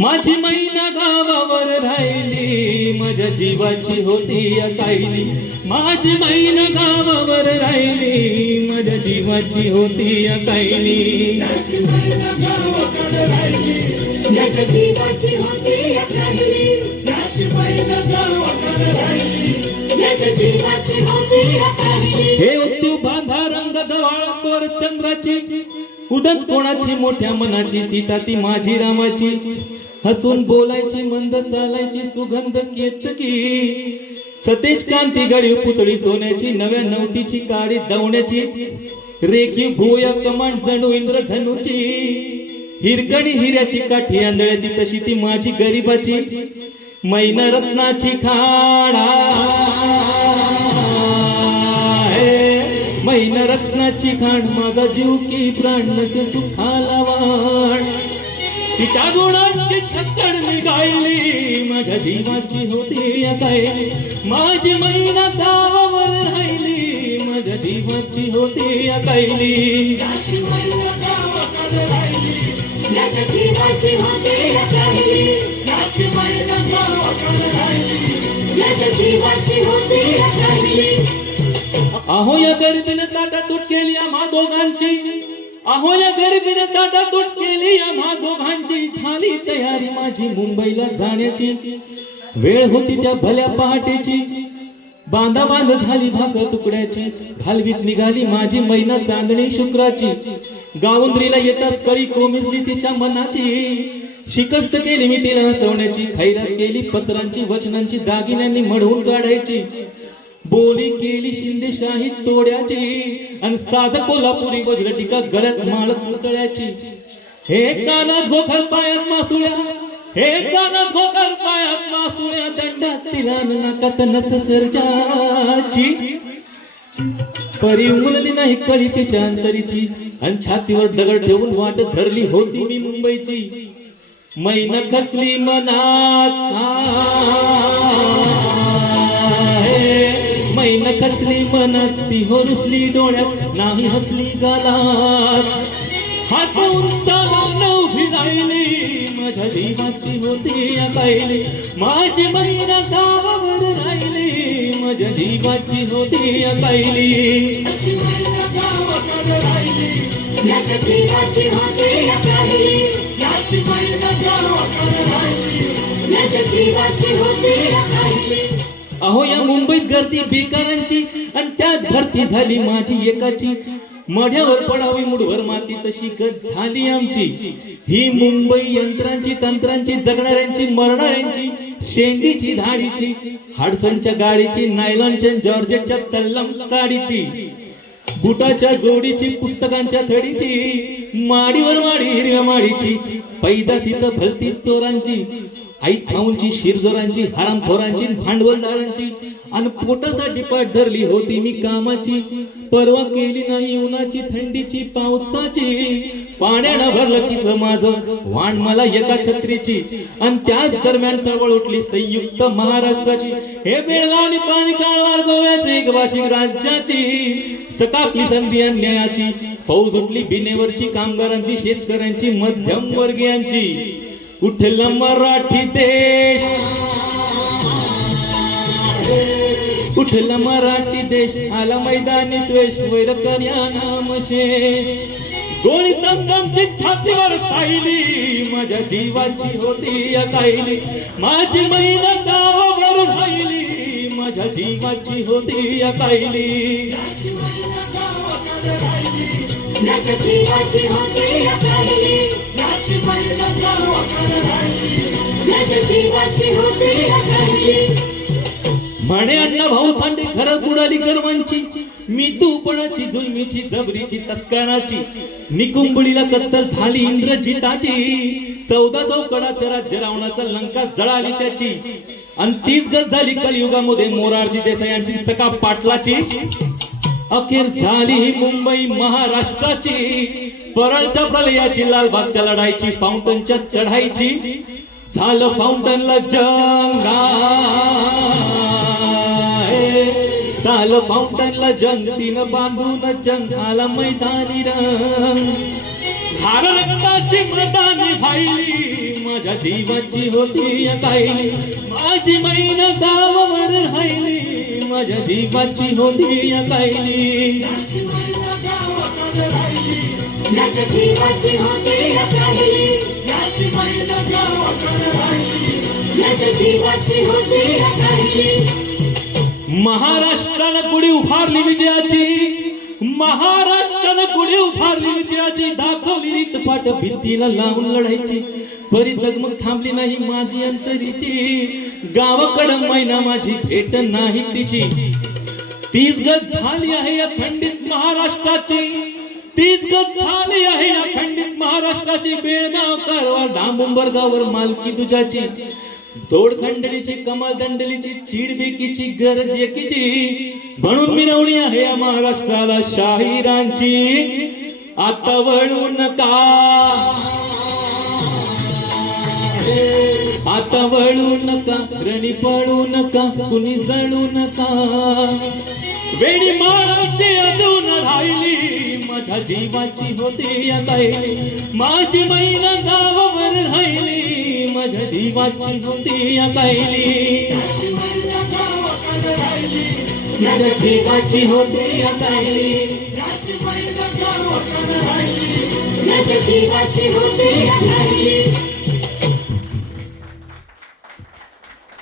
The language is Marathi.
माझी मैना गावावर राहिली, माझ्या जीवाची होती अकाईली. माझी मैना गावावर राहिली, माझ्या जीवाची होती अकाईली. हे तू बांधा रंग गवाळावर चंद्राची, उदत कोणाची मोठ्या मनाची, सीता ती माझी रामाची. हसून बोलायची, मंद चालायची, सुगंध केतकी. सतेज कांती गडी पुतळी सोन्याची, नव्या नवतीची काडी दवण्याची. रेखी भुया कमान जणू इंद्रधनुची, हिरकणी हिऱ्याची काठी आंधळ्याची, तशी ती माझी गरीबाची. मैना रत्नाची खाडा, मैना रत्नाची खाण, माझा जीव की प्राण नसे सुखाला वाण. तिच्या गुणांची छक्कड मी गायली, माझ्या जीवाची होती अकाईली. माझी मैना गावावर राहिली, माझ्या जीवाची होती अकाईली. अहो या गरिबीने ताटातूट केली आम्हा दोघांची, अहो या गरिबीने ताटातूट केली आम्हा दोघांची. झाली तयारी माझी मुंबईला जाण्याची, वेळ होती त्या भल्या पहाटेची. बांधा बांध झाली भाकर तुकड्याची, घालवीत निघाली माझी मैना चांदणी शुक्राची. गावंद्रीला येताच कळी कोमिसली तिच्या मनाची, शिकस्त केली मी तिला हसवण्याची. खैरात केली पत्रांची, वचनांची, दागिन्यांनी मढवून काढायची. बोली केली शिंदेशाही तोड्याची, आणि साज कोल्हापुरी वज्रटिका गळ्यात माळ पुतळ्याची. हे कानात घोकर पायात मासुळ्या, हे कानात घोकर पायात मासुळ्या, दंडात तिला नाकात नसत सर्जाची. परी उमलली नाही कळी तिच्या अंतरीची, आणि छातीवर दगड ठेवून वाट धरली होती मी मुंबईची. मैना खचली मनात, मैना खचली मनात, ती होरसली डोळ्यात, नाही हसली गालात. हात उंचावून उभी राहिली, माझ्या जीवाची होती अकाईली. माझी मैना गावावर राहिली, माझ्या जीवाची होती अकाईली. अहो या मुंबईत गर्दी बेकारांची, आणि त्यात भरती झाली माझी एकाची. मढ्यावर पडावी मुठभर माती, तशी गत झाली आमची. ही मुंबई यंत्रांची, तंत्रांची, जगणाऱ्यांची, मरणाऱ्यांची, शेंडीची, धाडीची, हाडसनच्या गाडीची, नायलॉनच्या जॉर्जेटच्या तल्लम साडीची, बुटाच्या जोडीची, पुस्तकांच्या थडीची, माडीवर माडी हिरव्या माडीची. पैदासीत भलती चोरांची, आई खाऊंची, शिरजोरांची, हरामखोरांची, भांडवलदारांची. आणि पोटासाठी पाठ धरली होती मी कामाची. परवा केली नाही उन्हाची, थंडीची, पावसाची. पाण्यानं भरलं किस माझं वाण मला एका छत्रीची. आणि त्याच दरम्यान चळवळ उठली संयुक्त महाराष्ट्राची. हे बेळगाव पाणी काळवार गोव्याचे एक भाषिक राज्याची. चकाकली संधी अन्यायाची, फौज उठली बिनेवरची, कामगारांची, शेतकऱ्यांची, मध्यम वर्गीयांची. उठला मराठी देश, उठला मराठी देश, आला मैदानी द्वेष, वैरकर या नामशेष. गोळी तमतमची छातीवर सायली, माझ्या जीवाची होती अकाईली. माझी मैना गावावर राहिली, माझ्या जीवाची होती अकाईली. म्हणे अण्णा भाऊ सांडे घर बुडाली गर्वांची. मी तूपणाची, जुलमीची, जबरीची, तस्कराची. निकुंबळीला कत्तल झाली इंद्रजिताची. 14 चौकडाच्या राज्य रावणाचा लंका जळाली त्याची. आणि 30 गत झाली कलियुगामध्ये मोरारजी देसाई यांची, सका पाटलाची. अखेर झाली ही मुंबई महाराष्ट्राची. परळच्या प्रलयाची, लालबागच्या लढाईची, फाउंटनच्या चढाईची. झालं फाउंटनला जंग, झालं फाउंटनला जंग. तिनं बांधून जंग आला मैदानी रंग. हार रक्ताची मदानी भाईली, माझ्या माझ्या जीवाची होती या कायली माझी मैना गावावर राहिली माझ्या जीवाची होती या कायली माझ्या जीवाची होती या कायली माझ्या जीवाची होती या कायली महाराष्ट्राला गुढी उभारली विजयाची महाराष्ट्राला गुढी उभारली विजयाची दाखवली रीतपाट भित्तीला लावून लढायची परी मग थांबली नाही माझी अंतरीची गावाकडं मैना माझी भेट नाही तिची तीच गत झाली आहे अखंडित महाराष्ट्राची तीच गत झाली आहे अखंडित महाराष्ट्राची बेळगाव कारवार डांबुंबरगावर मालकी तुझ्याची जोडखंडणीची कमाल दंडलीची चीडबेकीची गरज एकीची म्हणून मिरवणी आहे या महाराष्ट्राला शाहिरांची आता वळू नका आता वळू नका रणी पळू नका कुणी जळू नका वेडी माळाची अजून राहिली माझ्या जीवाची होती या कायली माझी मैना गावावर राहिली माझ्या जीवाची होती या कायली माझ्या जीवाची होती या कायली माझ्या जीवाची होती या कायली